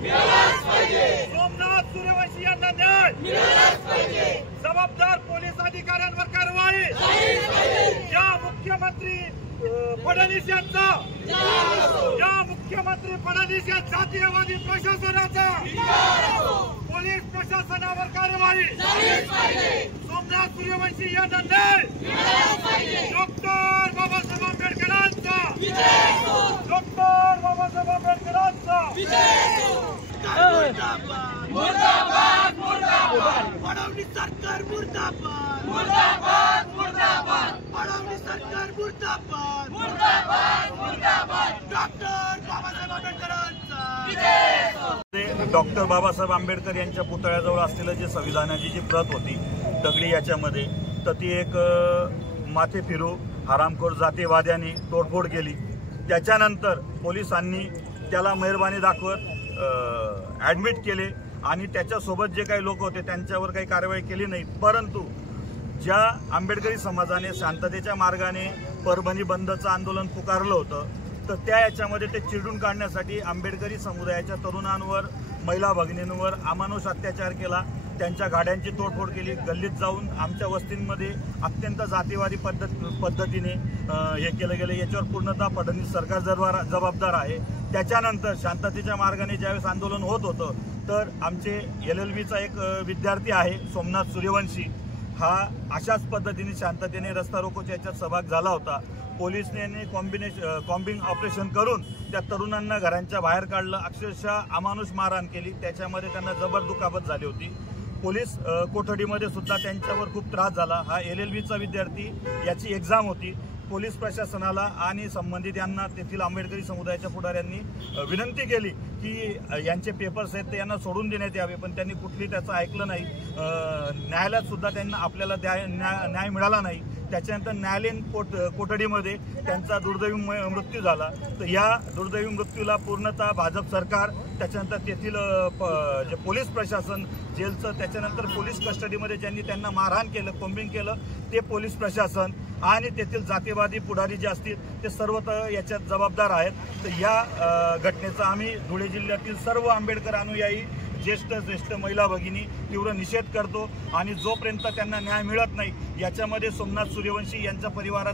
मिळालाच पाहिजे। सोमनाथ सूर्यवंशी यांना न्याय मिळालाच पाहिजे। जबाबदार पोलीस अधिकाऱ्यांवर कारवाई झालीच पाहिजे। या मुख्यमंत्री फडणवीस यांचा या मुख्यमंत्री फडणवीस या जातीयवादी प्रशासनाचा पोलीस प्रशासनावर कारवाई झालीच पाहिजे। सोमनाथ सूर्यवंशी यांना न्याय मिळालाच पाहिजे। डॉक्टर बाबासाहेब आंबेडकरांचा विजय हो। डॉक्टर बाबासाहेब आंबेडकरांचा विजय हो। मुर्दाबाद मुर्दाबाद मुर्दाबाद फडणवीस सरकार मुर्दाबाद मुर्दाबाद मुर्दाबाद फडणवीस सरकार मुर्दाबाद मुर्दाबाद मुर्दाबाद डॉक्टर बाबासाहेब आंबेडकरांचा विजय हो। डॉक्टर बाबासाहेब आंबेडकर यांच्या पुतळ्याजवळ असलेलं जे संविधानाची जी प्रत होती दगडी याच्यामध्ये, तर ती एक माथे फिरू हरामखोर जातीवाद्यांनी तोडफोड केली। त्याच्यानंतर पोलिसांनी त्याला मेहरबानी दाखवत ॲडमिट केले आणि त्याच्यासोबत जे काही लोक होते त्यांच्यावर काही कारवाई केली नाही। परंतु ज्या आंबेडकरी समाजाने शांततेच्या मार्गाने परभणी बंदचं आंदोलन पुकारलं होतं, तर त्या याच्यामध्ये ते चिरडून काढण्यासाठी आंबेडकरी समुदायाच्या तरुणांवर, महिला भगिनींवर अमानुष अत्याचार केला, त्यांच्या गाड्यांची तोडफोड केली, गल्लीत जाऊन आमच्या वस्तींमध्ये अत्यंत जातीवादी पद्धतीने हे केलं गेलं। याच्यावर पूर्णतः फडणवीस सरकार जबाबदार आहे। त्याच्यानंतर शांततेच्या मार्गाने ज्यावेळेस आंदोलन होत होतं, तर आमचे LLBचा एक विद्यार्थी आहे सोमनाथ सूर्यवंशी, हा अशाच पद्धतीने शांततेने रस्ता रोकोच्या याच्यात सहभाग झाला होता। पोलिसांनी कॉम्बिंग ऑपरेशन करून त्या तरुणांना घरांच्या बाहेर काढलं, अक्षरशः अमानुष मारहाण केली, त्याच्यामध्ये त्यांना जबर दुखापत झाली होती। पोलीस कोठडीमध्ये सुद्धा त्यांच्यावर खूप त्रास झाला। हा LLBचा विद्यार्थी, याची एक्झाम होती। पोलीस प्रशासनाला आणि संबंधित यांना तेथील आंबेडकरी समुदायाच्या पुढाऱ्यांनी विनंती केली की यांचे पेपर्स आहेत ते यांना सोडून देण्यात यावे, पण त्यांनी कुठली त्याचं ऐकलं नाही। न्यायालयात सुद्धा त्यांना आपल्याला न्याय मिळाला नाही। त्याच्यानंतर न्यायालयीन कोठडीमध्ये त्यांचा दुर्दैवी मृत्यू झाला। तर या दुर्दैवी मृत्यूला पूर्णतः भाजप सरकार, त्याच्यानंतर तेथील जे पोलीस प्रशासन, जेलचं, त्याच्यानंतर पोलीस कस्टडीमध्ये ज्यांनी त्यांना मारहाण केलं, कॉम्बिंग केलं, ते पोलीस प्रशासन आणि तेथील जातीवादी पुढारी जे असतील ते सर्व याच्यात जबाबदार आहेत। तर या घटनेचा आम्ही धुळे जिल्ह्यातील सर्व आंबेडकर अनुयायी, ज्येष्ठ महिला भगिनी तीव्र निषेध करतो आणि जोपर्यंत त्यांना न्याय मिळत नाही, याच्यामध्ये सोमनाथ सूर्यवंशी यांच्या परिवारात